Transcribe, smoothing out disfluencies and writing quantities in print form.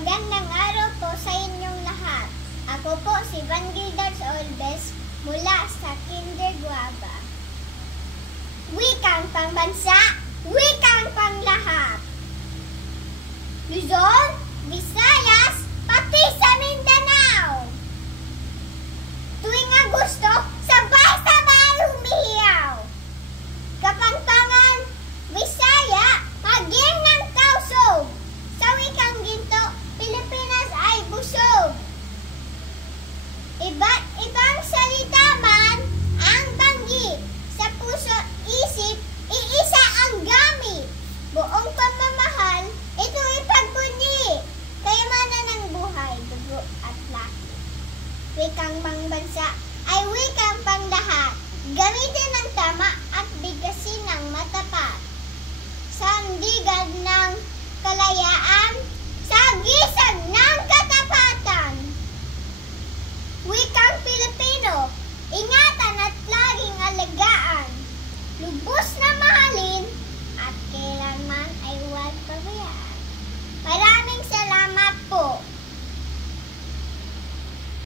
Magandang araw po sa inyong lahat. Ako po si Van Gildars Olves mula sa Kinder Guava. Wikang pambansa, wikang panglahat. Luzon, Visayas, pati sa Mindanao. Tuwing Agosto, sabay-sabay humihiyaw. Kapampangan, Visaya, maging ng kausog. Sa wikang ginto, Pilipinas ay busog. Iba't ibang salita man ang banggit. Sa puso, isip, iisa ang gamit. Buong pamamahal, ito ipagpunyi. Kayamanan ng buhay, dugo at laki. Wikang pangbansa ay wikang panglahat. Gamitin ng tama at bigkasin ng matapat. Sandigan ng kalayaan, sagisag ng katapatan. Wikang Pilipino, ingatan at laging alagaan.